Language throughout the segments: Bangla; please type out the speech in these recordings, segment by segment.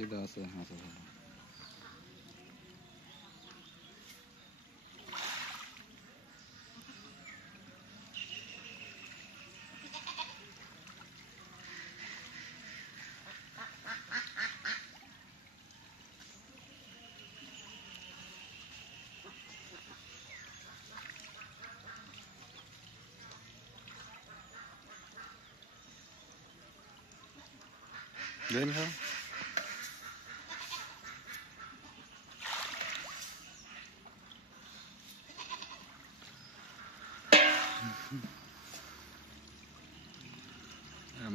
সিধা আছে আচ্ছা দেন খাও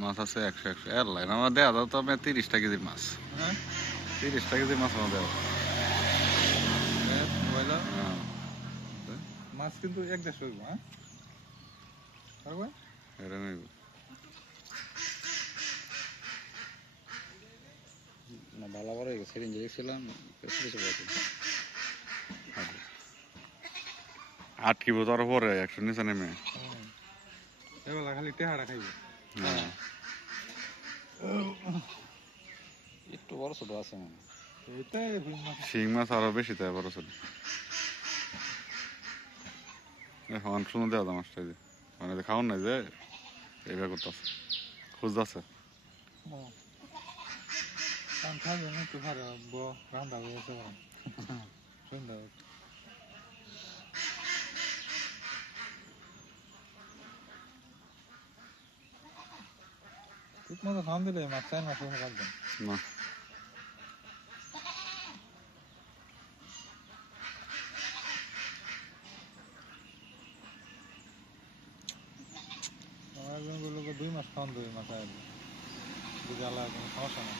মাছ আছে 100 এয়ারলাইন আমার দেওয়া দাও তো আমি 30টা কেজির মাছ হ্যাঁ 30টা কেজির মাছ আমার দেওয়া মাছ কিন্তু 1-1.5 হইব হ্যাঁ পারবে এরা নেব না ভালো করে সিরিঞ্জ দেখছিলাম আটকিব তার পরে 100 নিচে নেমে এবেলা খালি টেহারা খাইব হ্যাঁ একটু বড় ছোট আছে মানে এইটাই শিং মাছ আরো বেশি তাই বড় ছোট এখন শুনে দেওয়া দাম মাছটা যে মানে খাওয়ান নাই যে এইভাবে করতেছে খুঁজতেছে খাবে না তো ভালো রান্না হয়েছে সুন্দর ঠিক মতো খাওয়ান দিলে মাছ 4 মাস রাখবেন না আমার 2 মাস খাওয়ান দেবে মাছ বুঝে আলাদা কোনো সমস্যা নেই